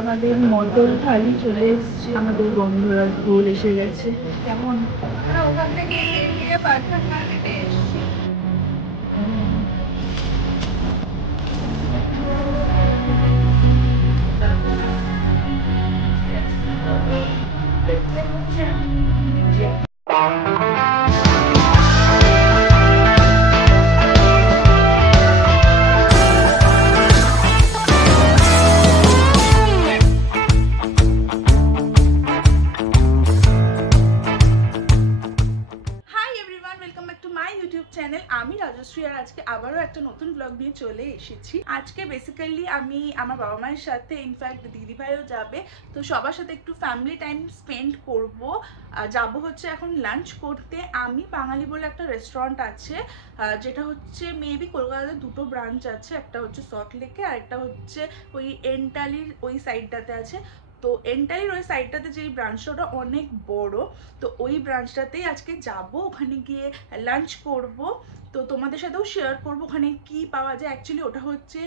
আমাদের মটর থালি চলে এসছে, আমাদের বন্ধুরা ঝোল এসে গেছে। কেমন ওখান থেকে পাঠান মার্কেটে এসছি। আমি রাজশ্রী আর আজকে আবারও একটা নতুন ব্লগ নিয়ে চলে এসেছি। আজকে বেসিক্যালি আমি আমার বাবা মায়ের সাথে, ইনফ্যাক্ট দিদিভাইও যাবে, তো সবার সাথে একটু ফ্যামিলি টাইম স্পেন্ড করব। যাব হচ্ছে এখন লাঞ্চ করতে। আমি বাঙালি বলে একটা রেস্টুরেন্ট আছে, যেটা হচ্ছে মেবি কলকাতাতে দুটো ব্রাঞ্চ আছে, একটা হচ্ছে সল্টলেকে আর একটা হচ্ছে ওই এন্টালির ওই সাইডটাতে আছে। তো এন্টালির ওই সাইডটাতে যে ব্রাঞ্চটা অনেক বড়, তো ওই ব্রাঞ্চটাতেই আজকে যাব, ওখানে গিয়ে লাঞ্চ করব। তো তোমাদের সাথেও শেয়ার করবো ওখানে কি পাওয়া যায়। অ্যাকচুয়ালি ওটা হচ্ছে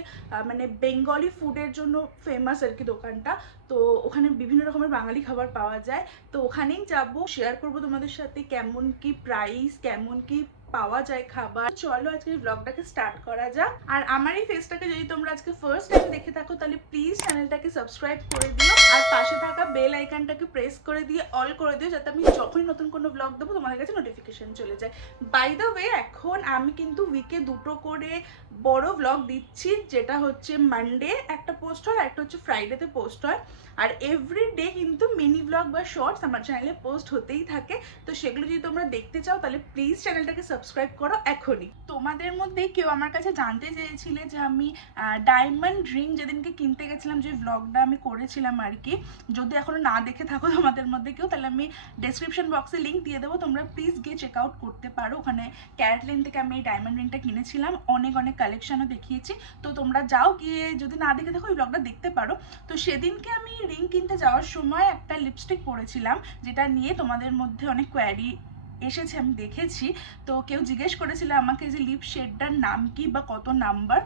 মানে বেঙ্গলি ফুডের জন্য ফেমাস আর কি দোকানটা। তো ওখানে বিভিন্ন রকমের বাঙালি খাবার পাওয়া যায়। তো ওখানেই যাব, শেয়ার করব তোমাদের সাথে কেমন কি প্রাইস, কেমন কি পাওয়া যায় খাবার। চলো আজকে ব্লগটাকে স্টার্ট করা যাক। আর আমার এই ফেসটাকে যদি তোমরা আজকে ফার্স্ট টাইম দেখে থাকো তাহলে প্লিজ চ্যানেলটাকে সাবস্ক্রাইব করে দিও আর পাশে থাকা বেল আইকনটাকে প্রেস করে দিয়ে অল করে দিও, যাতে আমি যখনই নতুন কোনো ব্লগ দেবো তোমাদের কাছে নোটিফিকেশন চলে যায়। বাই দ্য ওয়ে, এখন আমি কিন্তু উইকে দুটো করে বড় ব্লগ দিচ্ছি, যেটা হচ্ছে মানডে একটা পোস্ট হয় আর একটা হচ্ছে ফ্রাইডেতে পোস্ট হয়। আর এভরি ডে কিন্তু মিনি ব্লগ বা শর্টস আমার চ্যানেলে পোস্ট হতেই থাকে। তো সেগুলো যদি তোমরা দেখতে চাও তাহলে প্লিজ চ্যানেলটাকে সাবস্ক্রাইব করো এখনই। তোমাদের মধ্যে কেউ আমার কাছে জানতে চেয়েছিলে যে আমি ডায়মন্ড রিং যেদিনকে কিনতে গেছিলাম, যে ব্লগটা আমি করেছিলাম আর কি, যদি এখনো না দেখে থাকো তোমাদের মধ্যে কেউ, তাহলে আমি ডেসক্রিপশন বক্সে লিঙ্ক দিয়ে দেবো, তোমরা প্লিজ গিয়ে চেক আউট করতে পারো। ওখানে ক্যারেটলেন থেকে আমি এই ডায়মন্ড রিংটা কিনেছিলাম, অনেক অনেক কালেকশনও দেখিয়েছি। তো তোমরা যাও, গিয়ে যদি না দেখে থাকো ওই ব্লগটা দেখতে পারো। তো সেদিনকে আমি রিং কিনতে যাওয়ার সময় একটা লিপস্টিক পরেছিলাম, যেটা নিয়ে তোমাদের মধ্যে অনেক কোয়ারি এসেছে, আমি দেখেছি। তো কেউ জিজ্ঞেস করেছিল আমাকে যে লিপ শেডটার নাম কি বা কত নাম্বার।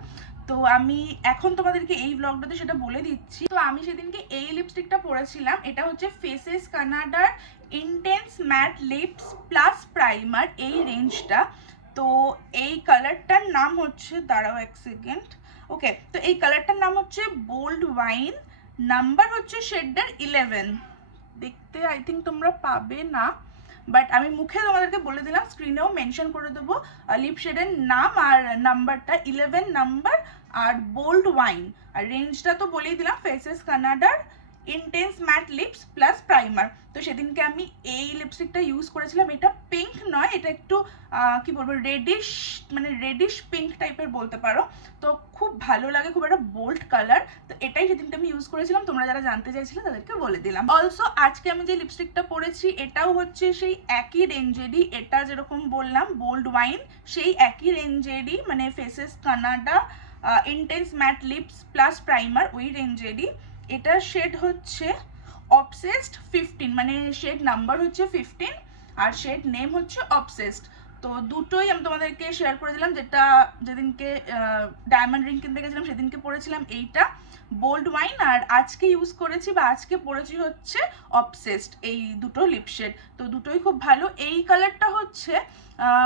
তো আমি এখন তোমাদেরকে এই ব্লগটাতে সেটা বলে দিচ্ছি। তো আমি সেদিনকে এই লিপস্টিকটা পরেছিলাম, এটা হচ্ছে ফেসেস কানাডার intense matte lips plus primer, এই রেঞ্জটা। তো এই কালারটার নাম হচ্ছে, দাঁড়াও এক সেকেন্ড, ওকে, তো এই কালারটার নাম হচ্ছে বোল্ড ওয়াইন, নাম্বার হচ্ছে শেডটার 11। দেখতে আই থিঙ্ক তোমরা পাবে না, বাট আমি মুখে তোমাদেরকে বলে দিলাম, স্ক্রিনেও মেনশন করে দেবো লিপ শেডের নাম আর নাম্বারটা, 11 নাম্বার আর বোল্ড ওয়াইন। আর রেঞ্জটা তো বলেই দিলাম, ফেসেস কানাডার intense matte lips plus primer. তো সেদিনকে আমি এই লিপস্টিকটা ইউজ করেছিলাম। এটা পিঙ্ক নয়, এটা একটু কি বলবো, রেডিশ, মানে রেডিশ পিঙ্ক টাইপের বলতে পারো। তো খুব ভালো লাগে, খুব একটা বোল্ড কালার। তো এটাই সেদিনকে আমি ইউজ করেছিলাম, তোমরা যারা জানতে চাইছিলে তাদেরকে বলে দিলাম। অলসো আজকে আমি যে লিপস্টিকটা পরেছি এটাও হচ্ছে সেই একই রেঞ্জেরই, এটা যেরকম বললাম বোল্ড ওয়াইন, সেই একই রেঞ্জেরই, মানে Faces Canada intense matte lips plus primer, ওই রেঞ্জেরই। এটার শেড হচ্ছে অবসেসড 15, মানে শেড নাম্বার হচ্ছে 15 আর শেড নেম হচ্ছে অবসেসড। তো দুটোই আমি তোমাদেরকে শেয়ার করে দিলাম, যেটা যেদিনকে ডায়মন্ড রিং কিনতে গেছিলাম সেদিনকে পরেছিলাম এইটা বোল্ড ওয়াইন, আর আজকে ইউজ করেছি বা আজকে পরেছি হচ্ছে অবসেসড, এই দুটো লিপ শেড। তো দুটোই খুব ভালো। এই কালারটা হচ্ছে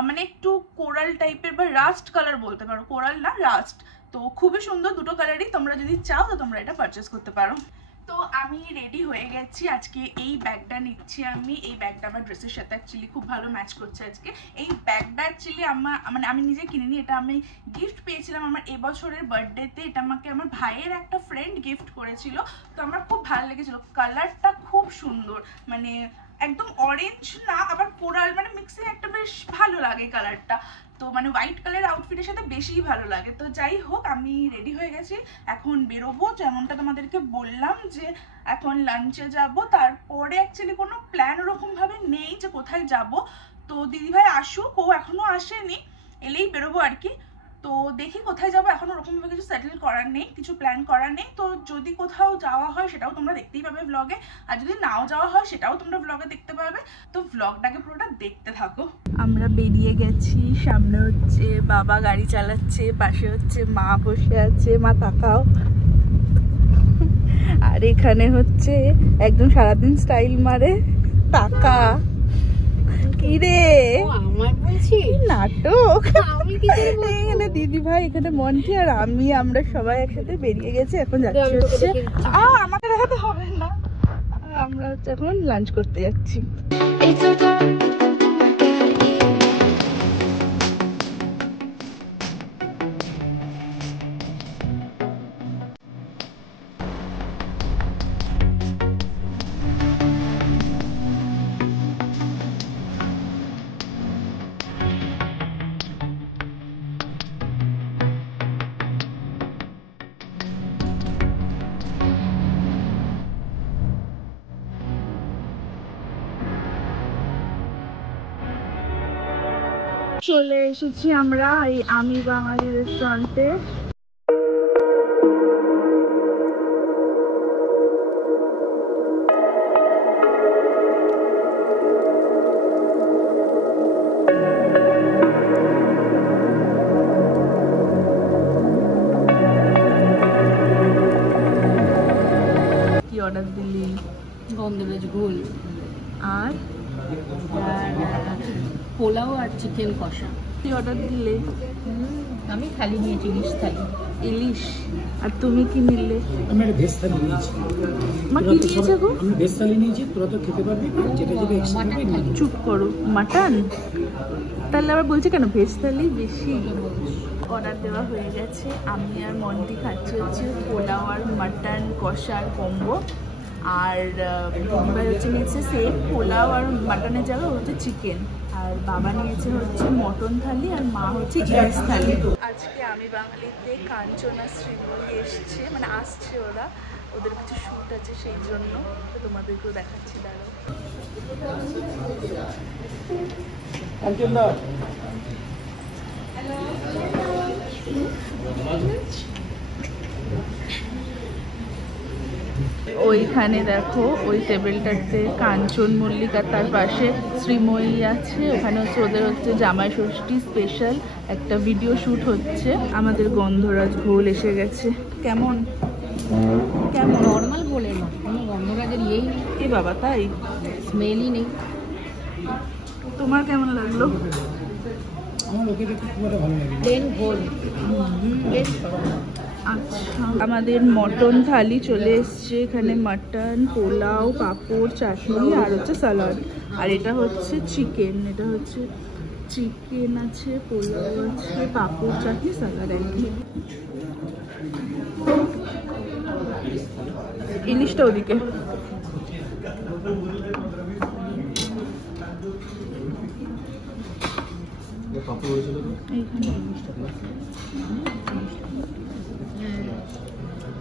মানে একটু কোরাল টাইপের বা রাস্ট কালার বলতে পারো, কোরাল না রাস্ট। তো খুবই সুন্দর দুটো কালারই, তোমরা যদি চাও তো তোমরা এটা পারচেস করতে পারো। তো আমি রেডি হয়ে গেছি, আজকে এই ব্যাগটা নিচ্ছি আমি। এই ব্যাগটা আমার ড্রেসের সাথে অ্যাকচুয়ালি খুব ভালো ম্যাচ করছে আজকে। এই ব্যাগটা অ্যাকচুয়ালি মানে আমি নিজে কিনিনি, এটা আমি গিফট পেয়েছিলাম আমার এবছরের বার্থডেতে। এটা আমাকে আমার ভাইয়ের একটা ফ্রেন্ড গিফট করেছিল। তো আমার খুব ভালো লেগেছিল, কালারটা খুব সুন্দর, মানে একদম অরেঞ্জ না আবার কোরাল, মানে মিক্সিং একটা বেশ ভালো লাগে কালারটা। তো মানে হোয়াইট কালার আউটফিটের সাথে বেশিই ভালো লাগে। তো যাই হোক, আমি রেডি হয়ে গেছি, এখন বেরোবো। যেমনটা তোমাদেরকে বললাম যে এখন লাঞ্চে যাব, তারপরে অ্যাকচুয়ালি কোনো প্ল্যান ওরকমভাবে নেই যে কোথায় যাব। তো দিদিভাই আসুক, ও এখনো আসেনি, এলেই বেরোবো আর কি। তো দেখি কোথায় যাবো, এখন ওরকমভাবে কিছু সেটেল করার নেই, কিছু প্ল্যান করার নেই। তো যদি কোথাও যাওয়া হয় সেটাও তোমরা দেখতেই পাবে ব্লগে, আর যদি নাও যাওয়া হয় সেটাও তোমরা ব্লগে দেখতে পাবে। তো ব্লগটাকে পুরোটা দেখতে থাকো। আমরা বেরিয়ে গেছি, সামনে হচ্ছে বাবা গাড়ি চালাচ্ছে, পাশে হচ্ছে মা বসে আছে, মা তাকাও। আর এখানে হচ্ছে একদম সারাদিন স্টাইল মারে টাকা। কি রে নাটক। এখানে দিদি ভাই, এখানে মন্টি আর আমরা সবাই একসাথে বেরিয়ে গেছে। এখন যাচ্ছি হচ্ছে আমাকে দেখাতে হবে না, আমরা হচ্ছে এখন লাঞ্চ করতে যাচ্ছি। চলে এসেছি আমরা এই আমি বাঙালি রেস্টুরেন্টে। কি অর্ডার দিলি? গন্ধরাজ ঘোল আর পোলাও আর চিকেন কষা। কি অর্ডার দিলে? আমি থালি নিয়েছি, ইলিশ থালি। ইলিশ। আর তুমি কি নিলে? আমি একটা ভেজ থালি নিয়েছি। মা কি নিয়েছে গো? আমি ভেজ থালি নিয়েছি, তোরা তো খেতে পারবি, যেটা যেটা এক্সট্রা হবে নিয়ে নিবি। চুপ করো, মাটন। তাহলে আবার বলছে কেন ভেজ থালি বেশি? অর্ডার দেওয়া হয়ে গেছে। আমি আর মন্টি খাচ্ছি হচ্ছে পোলাও আর মাটন কষার কম্বো। আর দিদিভাই হচ্ছে নিয়েছে সেম পোলাও আর মাটনের জায়গায় হচ্ছে চিকেন। আর বাবা নিয়েছে হচ্ছে মটন থালি আর মা হচ্ছে ইলিশ থালি। আজকে আমি বাঙালিতে কাঞ্চনা শ্রীময়ী এসছে, মানে আসছে ওরা, ওদের কিছু শ্যুট আছে সেই জন্য। তো তোমাদেরকেও দেখাচ্ছি, দাঁড়াও। ওইখানে দেখো ওই টেবিলটাতে কাঞ্চন মল্লিকা, তার পাশে শ্রীময়ী আছে। ওখানে হচ্ছে ওদের হচ্ছে জামাই ষষ্ঠী স্পেশাল একটা ভিডিও শ্যুট হচ্ছে। আমাদের গন্ধরাজ ঘোল এসে গেছে। কেমন কেমন? নর্মাল ঘোলের না, কোনো গন্ধরাজের ইয়েই নেই। এ বাবা, তাই? স্মেলই নেই। তোমার কেমন লাগলো? আমার ওকে দেখতে খুব একটা ভালো লাগে। প্লেন ঘোল বেশ। আচ্ছা, আমাদের মটন থালি চলে এসছে। এখানে মাটন, পোলাও, পাঁপড়, চাটনি আর হচ্ছে স্যালাড। আর এটা হচ্ছে চিকেন। এটা হচ্ছে চিকেন আছে, পোলাও আছে, পাঁপড়, চাটনি, স্যালাড আর কি। ইলিশটা ওদিকে।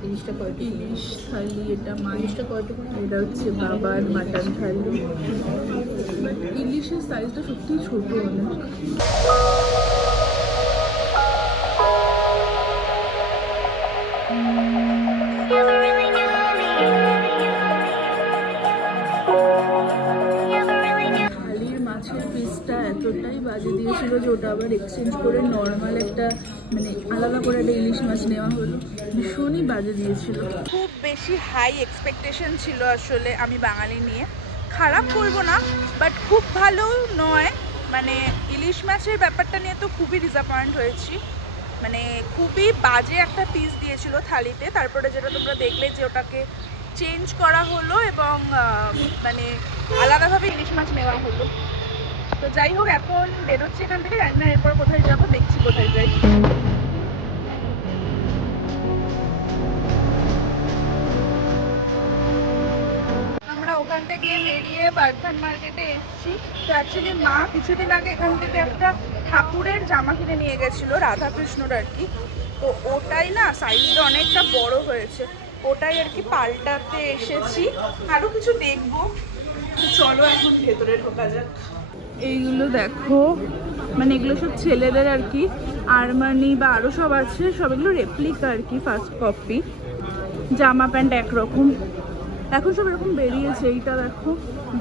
জিনিসটা কয়টুকু? ইলিশ থালি এটা জিনিসটা কয়টুকু? এটা হচ্ছে বাবার মাটন থালি। বাট ইলিশের সাইজটা সত্যি ছোট অনেক। থালির মাছের পিসটা এতটাই বাজে দিয়েছিল যে ওটা আবার এক্সচেঞ্জ করে নর্মাল একটা মানে আলাদা করে একটা ইলিশ মাছ নেওয়া হলো। ভীষণই বাজে দিয়েছিল। খুব বেশি হাই এক্সপেকটেশন ছিল আসলে আমি বাঙালি নিয়ে। খারাপ বলবো না, বাট খুব ভালো নয়। মানে ইলিশ মাছের ব্যাপারটা নিয়ে তো খুবই ডিসঅ্যাপয়েন্ট হয়েছি। মানে খুবই বাজে একটা পিস দিয়েছিল থালিতে। তারপরে যেটা তোমরা দেখলে যে ওটাকে চেঞ্জ করা হলো এবং মানে আলাদাভাবে ইলিশ মাছ নেওয়া হলো। তো যাই হোক, এখন বেরোচ্ছি এখান থেকে, জানি না এরপর কোথায় যাবো, দেখছি কোথায় যাই। আমরা ওখান থেকে বেরিয়ে বার্থান মার্কেটে এসেছি। তো অ্যাকচুয়ালি মা কিছুদিন আগে এখান থেকে একটা ঠাকুরের জামা কিনে নিয়ে গেছিলো, রাধাকৃষ্ণর আর কি। তো ওটাই না সাইজটা অনেকটা বড় হয়েছে, ওটাই আর কি পাল্টাতে এসেছি। আরো কিছু দেখবো, চলো এখন ভেতরে ঢোকা যাক। এইগুলো দেখো, মানে এগুলো সব ছেলেদের আর কি, আরমানি বা আরও সব আছে, সব এগুলো রেপ্লিকা আর কি, ফার্স্ট কপি। জামা প্যান্ট একরকম, এখন সব এরকম বেরিয়েছে। এইটা দেখো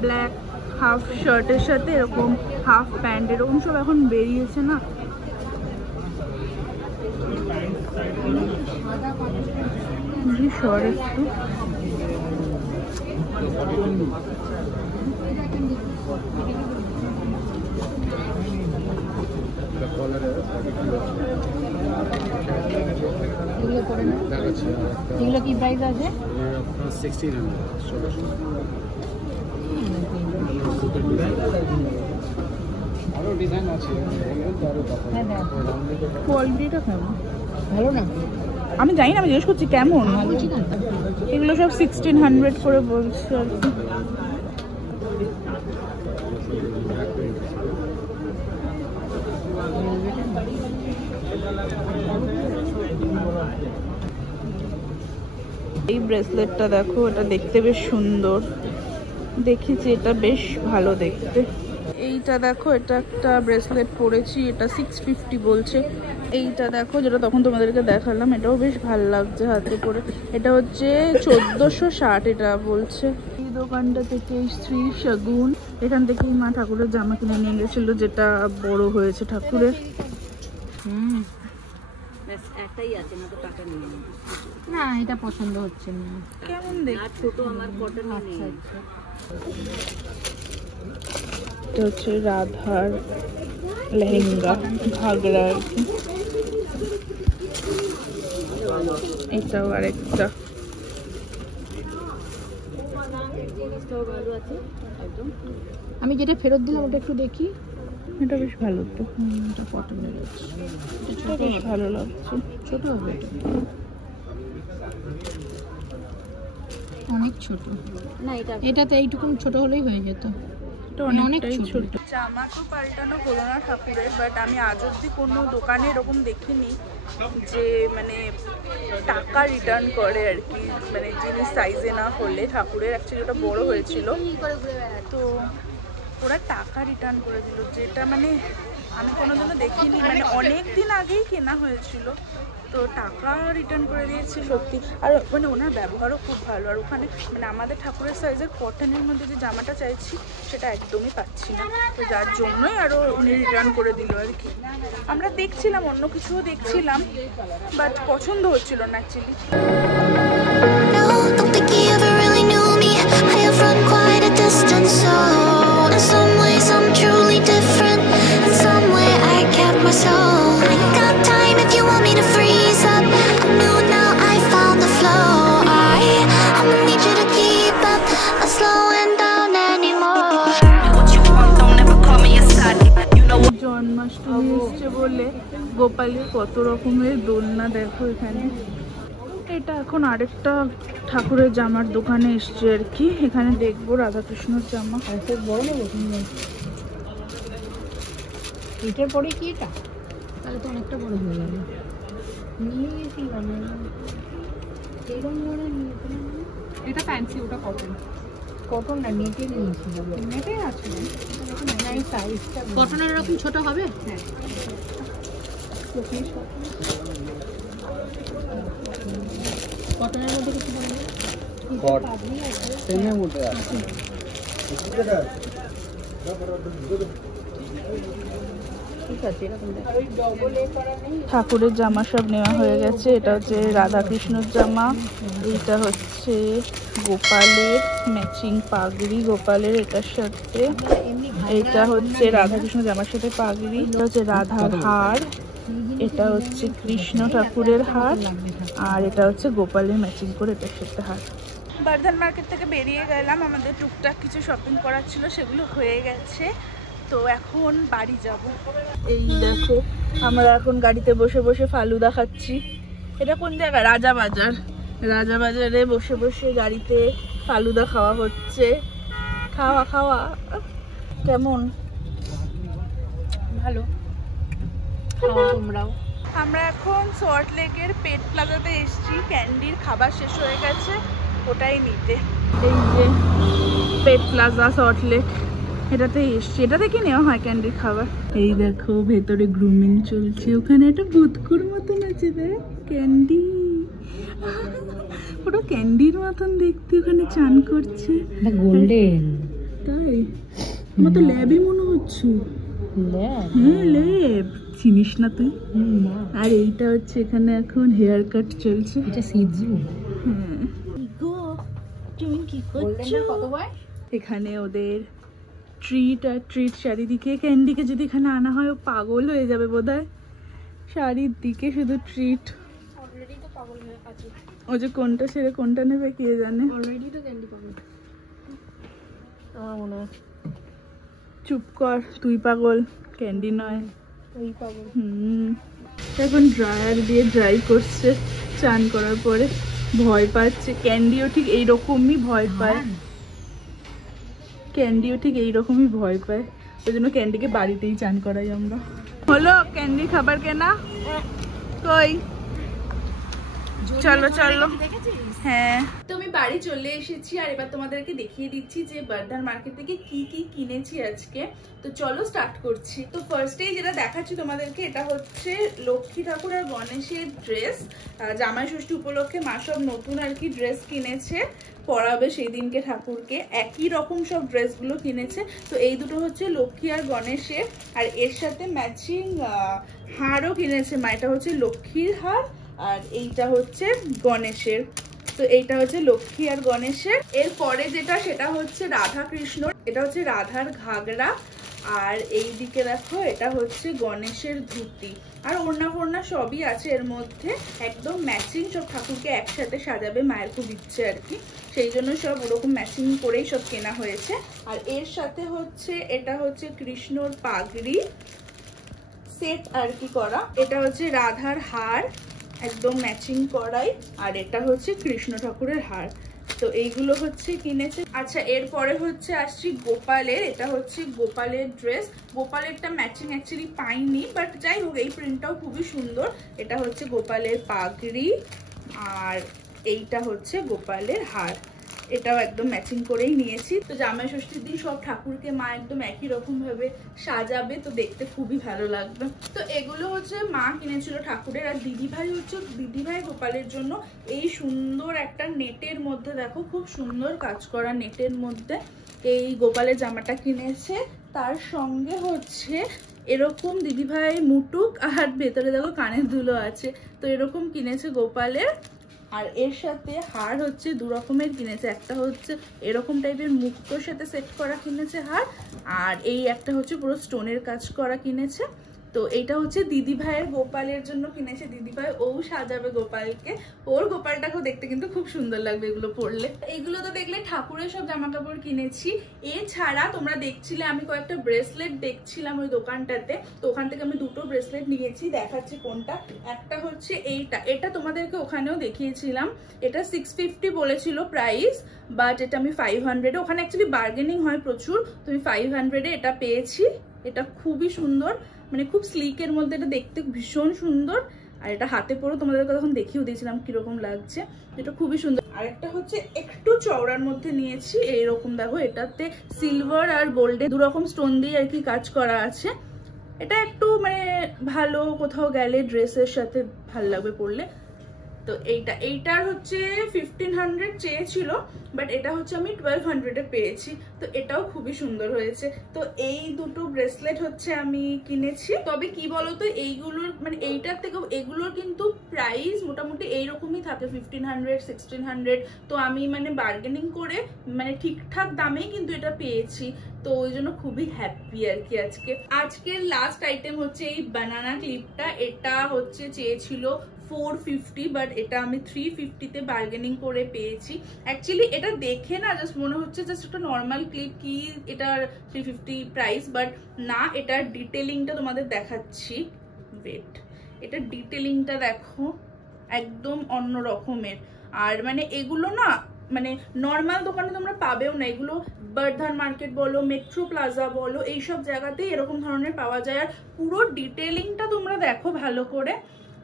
ব্ল্যাক হাফ শার্টের সাথে এরকম হাফ প্যান্ট, এরকম সব এখন বেরিয়েছে না। সর একটু এগুলো করে না, এগুলো কি প্রাইস আছে? 1600 আরো ডিজাইন আছে। কোয়ালিটিটা কেমন? ভালো না? আমি জানি না, আমি জিজ্ঞেস করছি কেমন। বলছি না তো। এগুলো সব 1600 করে বলছে আর কি। এই ব্রেসলেটটা দেখো, এটা দেখতে বেশ সুন্দর, দেখেছি এটা বেশ ভালো দেখতে। এইটা দেখো, এটা একটা ব্রেসলেট পরেছি, এটা 650 বলছে। এইটা দেখো, যেটা তখন তোমাদেরকে দেখালাম, এটাও বেশ ভালো লাগছে হাতে পরে। এটা হচ্ছে 1460 এটা বলছে। এই দোকানটা থেকে শ্রী শগুন, এখান থেকেই মা ঠাকুরের জামা কিনে নিয়ে গেছিল, যেটা বড় হয়েছে ঠাকুরের। একটাই আছে না তো, টাকা নিয়ে নেব। না, এটা পছন্দ হচ্ছে না। কেমন দেখ, আর ছোট আমার কটন আচ্ছা নেই। আচ্ছা। এটা হচ্ছে রাধার লেহেঙ্গা, ঘাগরা আর কি। এটাও আরেকটা। জিনিসটাও ভালো আছে একদম। আমি যেটা ফেরত দিলাম ওটা একটু দেখি। এটা বেশ ভালো তো, এটা কটনের আছে। এটা বেশ ভালো লাগছে। ছোট হবে এটা, অনেক ছোট না এটা এটাতে এইটুকুন ছোট হলেই হয়ে যেত। এটা অনেক অনেকটাই ছোট। ছোট। জামা তো পাল্টানো হলো না ঠাকুরের, বাট আমি আজ অব্দি কোনো দোকানে এরকম দেখিনি যে মানে টাকা রিটার্ন করে আর কি, মানে জিনিস সাইজে না হলে। ঠাকুরের অ্যাকচুয়ালি ওটা বড় হয়েছিল, তো ওরা টাকা রিটার্ন করে দিল, যেটা মানে আমি কোনোদিনও দেখিনি। মানে অনেক দিন আগেই কেনা হয়েছিল, তো টাকা রিটার্ন করে দিয়েছে সত্যি। আর মানে ওনার ব্যবহারও খুব ভালো। আর ওখানে মানে আমাদের ঠাকুরের সাইজের কটনের মধ্যে যে জামাটা চাইছি সেটা একদমই পাচ্ছি না, তো যার জন্যই আরও উনি রিটার্ন করে দিল আর কি। আমরা দেখছিলাম, অন্য কিছুও দেখছিলাম, বাট পছন্দ হচ্ছিল না actually. No, don't think he ever really knew me. I have run quite a distance, so in some ways I'm truly different. In some way I kept my soul. I got time if you want me to freeze up. I'm new now, I found the flow. I'ma need you to keep up, not slowing down anymore. What you want, don't ever call me a side. You know what? Janmashtami এসছে বলে গোপালের কত রকমের দোলনা দেখো এখানে। এটা এখন আরেকটা ঠাকুরের জামার দোকানে এসছে আর কি। এখানে দেখবো রাধাকৃষ্ণর জামা। খুব বড় নেবো, এটার পরে কি এটা? তাহলে তো অনেকটা বড় হয়ে যাবে। নিয়ে গেছিলাম এরকম বড় নিয়ে, এটা ফ্যান্সি, ওটা কটন। কটন না, নেটে নিয়েছিলাম। নেটে আছে না, এই সাইজটা কটনের এরকম ছোট হবে। হ্যাঁ, কটনের মধ্যে কিছু বলবে? সেমের মধ্যে আছে। ঠিক আছে, এরকম ঠাকুরের জামা সব নেওয়া হয়ে গেছে। এটা হচ্ছে রাধাকৃষ্ণর জামা, এইটা হচ্ছে গোপালের ম্যাচিং পাগড়ি, গোপালের এটার সাথে। এইটা হচ্ছে রাধাকৃষ্ণ জামার সাথে পাগড়ি। এটা হচ্ছে রাধার হার, এটা হচ্ছে কৃষ্ণ ঠাকুরের হার, আর এটা হচ্ছে গোপালের ম্যাচিং করে এটার সাথে হার। বর্ধমান মার্কেট থেকে বেরিয়ে গেলাম, আমাদের টুকটাক কিছু শপিং করার ছিল, সেগুলো হয়ে গেছে। তো এখন বাড়ি যাব। এই দেখো, আমরা এখন গাড়িতে বসে বসে ফালুদা খাচ্ছি। এটা কোন জায়গা? রাজাবাজার। রাজাবাজারে বসে বসে গাড়িতে ফালুদা খাওয়া হচ্ছে। খাওয়া খাওয়া কেমন? ভালো, খাওয়া তোমরাও। আমরা এখন সল্ট লেকের পেট প্লাজাতে এসেছি। ক্যান্ডির খাবার শেষ হয়ে গেছে, ওটাই নিতে। এই যে পেট প্লাজা সল্ট লেক, এটাতে এসছি। এটা থেকে নেওয়া হয় ক্যান্ডির খাবার। এই দেখো ভেতরে গ্রুমিং চলছে। ওখানে একটা ভূতকুর মতন আছে, দেখ ক্যান্ডি, পুরো ক্যান্ডির মতন দেখতে। ওখানে চান করছে, গোল্ডেন। তাই আমার তো ল্যাবই মনে হচ্ছে। হ্যাঁ ল্যাব, চিনিস না তুই? আর এইটা হচ্ছে এখানে এখন হেয়ার কাট চলছে। এটা সিজু। হ্যাঁ গো, তুমি কি করছো? এখানে ওদের ট্রিট আর ট্রিট চারিদিকে। ক্যান্ডিকে যদি এখানে আনা হয় ও পাগল হয়ে যাবে বোধহয়, চারিদিকে শুধু ট্রিট। অলরেডি তো পাগল হয়ে আছে, ও যে কোনটা ছেড়ে কোনটা নেবে কে জানে। অলরেডি তো ক্যান্ডি পাগল আমার মনে হয়। চুপ কর, তুই পাগল, ক্যান্ডি নয়। ওই পাগল। এখন ড্রায়ার দিয়ে ড্রাই করছে চান করার পরে, ভয় পাচ্ছে। ক্যান্ডিও ঠিক এইরকমই ভয় পায়, ক্যান্ডিও ঠিক এইরকমই ভয় পায়, ওই জন্য ক্যান্ডিকে বাড়িতেই চান করাই আমরা। হলো ক্যান্ডির খাবার কেনা? কই চলো চলো। হ্যাঁ, তো আমি বাড়ি চলে এসেছি আর এবার তোমাদেরকে দেখিয়ে দিচ্ছি যে বর্ধার মার্কেট থেকে কি কি কিনেছি আজকে। তো চলো স্টার্ট করছি। তো ফার্স্টেই যেটা দেখাচ্ছি তোমাদেরকে, এটা হচ্ছে লক্ষ্মী ঠাকুর আর গণেশের ড্রেস। জামাই ষষ্ঠী উপলক্ষে মা সব নতুন আর কি ড্রেস কিনেছে, পরাবে সেই দিনকে ঠাকুরকে। একই রকম সব ড্রেসগুলো কিনেছে। তো এই দুটো হচ্ছে লক্ষ্মী আর গণেশের, আর এর সাথে ম্যাচিং হারও কিনেছে মা। এটা হচ্ছে লক্ষ্মীর হার আর এইটা হচ্ছে গণেশের। তো এইটা হচ্ছে লক্ষ্মী আর গণেশের। এরপরে যেটা সেটা হচ্ছে রাধা কৃষ্ণ, এটা হচ্ছে রাধার ঘাগরা। আর এই দিকে দেখো এটা হচ্ছে গণেশের ধুতি, আর ওড়না ফোড়না সবই আছে এর মধ্যে, একদম ম্যাচিং। সব ঠাকুরকে একসাথে সাজাবে, মায়ের খুব ইচ্ছে আর কি, সেই জন্য সব ওরকম ম্যাচিং করেই সব কেনা হয়েছে। আর এর সাথে হচ্ছে এটা হচ্ছে কৃষ্ণর পাগড়ি সেট আর কি করা, এটা হচ্ছে রাধার হার একদম ম্যাচিং করাই, আর এটা হচ্ছে কৃষ্ণ ঠাকুরের হার। তো এইগুলো হচ্ছে কিনেছে। আচ্ছা, এরপরে হচ্ছে আসছি গোপালের। এটা হচ্ছে গোপালের ড্রেস। গোপালেরটা ম্যাচিং অ্যাকচুয়ালি পাইনি, বাট যাই হোক এই প্রিন্টটাও খুবই সুন্দর। এটা হচ্ছে গোপালের পাগড়ি আর এইটা হচ্ছে গোপালের হার, এটাও একদম ম্যাচিং করেই নিয়েছি। তো জামাই ষষ্ঠীর দিন সব ঠাকুরকে মা একদম একই রকম ভাবে সাজাবে, তো দেখতে খুবই ভালো লাগবে। তো এগুলো হচ্ছে মা কিনেছিল ঠাকুরের। আর দিদিভাই হচ্ছে দিদিভাই গোপালের জন্য এই সুন্দর একটা নেটের মধ্যে, দেখো খুব সুন্দর কাজ করা নেটের মধ্যে এই গোপালের জামাটা কিনেছে। তার সঙ্গে হচ্ছে এরকম দিদিভাই মুটুক, আর ভেতরে দেখো কানের দুলো আছে, তো এরকম কিনেছে গোপালের। আর এর সাথে হার হচ্ছে দু রকমের কিনেছে, একটা হচ্ছে এরকম টাইপের মুক্তোর সাথে সেট করা কিনেছে হার, আর এই একটা হচ্ছে পুরো স্টোনের কাজ করা কিনেছে। তো এইটা হচ্ছে দিদি ভাইয়ের গোপালের জন্য কিনেছে। দিদি ভাই ও সাজাবে গোপালকে, ওর গোপালটাকেও দেখতে কিন্তু খুব সুন্দর লাগবে এগুলো পরলে। এইগুলো তো দেখলে ঠাকুরের সব জামা কাপড় কিনেছি। এছাড়া তোমরা দেখছিলে আমি কয়েকটা ব্রেসলেট দেখছিলাম ওই দোকানটাতে, তো ওখান থেকে আমি দুটো ব্রেসলেট নিয়েছি, দেখাচ্ছি কোনটা। একটা হচ্ছে এইটা, এটা তোমাদেরকে ওখানেও দেখিয়েছিলাম। এটা 650 বলেছিল প্রাইস, বাট এটা আমি 500-এ, ওখানে অ্যাকচুয়ালি বার্গেনিং হয় প্রচুর, তো আমি 500-এ এটা পেয়েছি। এটা খুবই সুন্দর, মানে খুব স্লিকের মধ্যে, এটা দেখতে ভীষণ সুন্দর। আর এটা হাতে পরেও তোমাদেরকে তখন দেখিয়েও দিয়েছিলাম কিরকম লাগছে, এটা খুবই সুন্দর। আর একটা হচ্ছে একটু চওড়ার মধ্যে নিয়েছি, এইরকম দেখো এটাতে সিলভার আর গোল্ডে দু রকম স্টোন দিয়ে আর কি কাজ করা আছে। এটা একটু মানে ভালো কোথাও গেলে ড্রেসের সাথে ভালো লাগবে পরলে। তো এইটার হচ্ছে 1500 চেয়েছিল, বাট এটা হচ্ছে আমি 1200-এ পেয়েছি। তো এটাও খুবই সুন্দর হয়েছে। তো এই দুটো ব্রেসলেট হচ্ছে আমি কিনেছি। তবে কি বলতো, এইগুলোর মানে এইটার থেকেও এগুলোর কিন্তু প্রাইস মোটামুটি এইরকমই থাকে, 1500 1600। তো আমি মানে বার্গেনিং করে মানে ঠিকঠাক দামেই কিন্তু এটা পেয়েছি, তো ওই জন্য খুবই হ্যাপি আর কি। আজকের লাস্ট আইটেম হচ্ছে এই বানানা ক্লিপটা। এটা হচ্ছে চেয়েছিল 450, বাট এটা আমি 350-তে বার্গেনিং করে পেয়েছি। অ্যাকচুয়ালি এটা দেখে না জাস্ট মনে হচ্ছে জাস্ট একটা নর্মাল ক্লিপ, কি এটার 350 প্রাইস, বাট না, এটার ডিটেলিংটা তোমাদের দেখাচ্ছি। ওয়েট, এটা ডিটেলিংটা দেখো একদম অন্য রকমের। আর মানে এগুলো না মানে নর্মাল দোকানে তোমরা পাবেও না, এগুলো বর্ধার মার্কেট বলো, মেট্রো প্লাজা বলো, এইসব জায়গাতেই এরকম ধরনের পাওয়া যায়। আর পুরো ডিটেলিংটা তোমরা দেখো ভালো করে।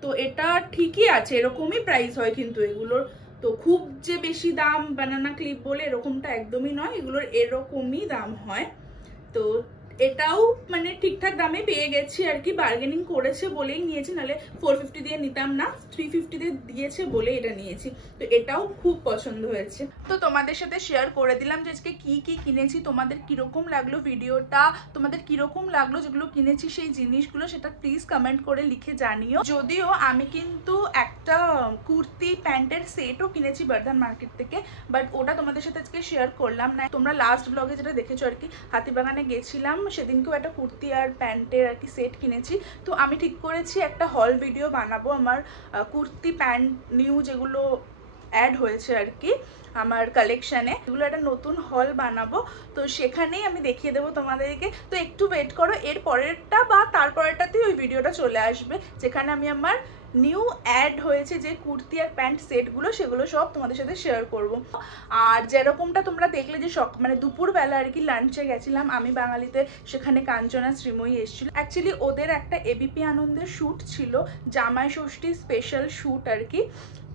তো এটা ঠিকই আছে, এরকমই প্রাইস হয় কিন্তু এগুলোর। তো খুব যে বেশি দাম বানানা ক্লিপ বলে এরকমটা একদমই নয়, এগুলোর এরকমই দাম হয়। তো এটাও মানে ঠিকঠাক দামে পেয়ে গেছি আর কি, বার্গেনিং করেছে বলেই নিয়েছি, নাহলে 450 দিয়ে নিতাম না, 350 দিয়ে দিয়েছে বলে এটা নিয়েছি। তো এটাও খুব পছন্দ হয়েছে। তো তোমাদের সাথে শেয়ার করে দিলাম যে আজকে কি কি কিনেছি, তোমাদের কিরকম লাগলো ভিডিওটা, তোমাদের কিরকম লাগলো যেগুলো কিনেছি সেই জিনিসগুলো, সেটা প্লিজ কমেন্ট করে লিখে জানিও। যদিও আমি কিন্তু একটা কুর্তি প্যান্টের সেটও কিনেছি বর্ধমান মার্কেট থেকে, বাট ওটা তোমাদের সাথে আজকে শেয়ার করলাম না। তোমরা লাস্ট ব্লগে যেটা দেখেছো আর কি, হাতিবাগানে গেছিলাম, সেদিনকেও একটা কুর্তি আর প্যান্টের আর কি সেট কিনেছি। তো আমি ঠিক করেছি একটা হল ভিডিও বানাবো আমার কুর্তি প্যান্ট নিউ যেগুলো অ্যাড হয়েছে আর কি আমার কালেকশানে, এগুলো একটা নতুন হল বানাবো, তো সেখানেই আমি দেখিয়ে দেবো তোমাদেরকে। তো একটু ওয়েট করো, এর পরেরটা বা তারপরেরটাতেই ওই ভিডিওটা চলে আসবে, যেখানে আমি আমার নিউ অ্যাড হয়েছে যে কুর্তি আর প্যান্ট সেটগুলো, সেগুলো সব তোমাদের সাথে শেয়ার করব। আর যেরকমটা তোমরা দেখলে যে মানে দুপুরবেলা আর কি লাঞ্চে গেছিলাম আমি বাঙালিতে, সেখানে কাঞ্চনা শ্রীময়ী এসেছিল। অ্যাকচুয়ালি ওদের একটা এবিপি আনন্দের শ্যুট ছিল, জামাই ষষ্ঠী স্পেশাল শ্যুট আর কি,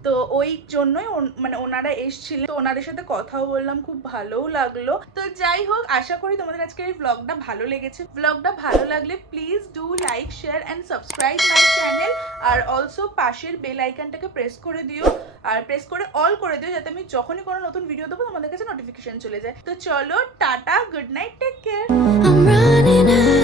তো ওই জন্যই মানে ওনারা এসেছিলেন, তো ওনাদের সাথে কথাও বললাম, খুব ভালোও লাগলো। তো যাই হোক, আশা করি তোমাদের আজকে এই ব্লগটা ভালো লেগেছে। ব্লগটা ভালো লাগলে please do like, share and subscribe my channel, are also পাশের বেল আইকনটাকে প্রেস করে দিও, আর প্রেস করে অল করে দিও, যাতে আমি যখনই কোনো নতুন ভিডিও দেবো তোমাদের কাছে নোটিফিকেশন চলে যায়। তো চলো, tata, good night, take care. I'm running out.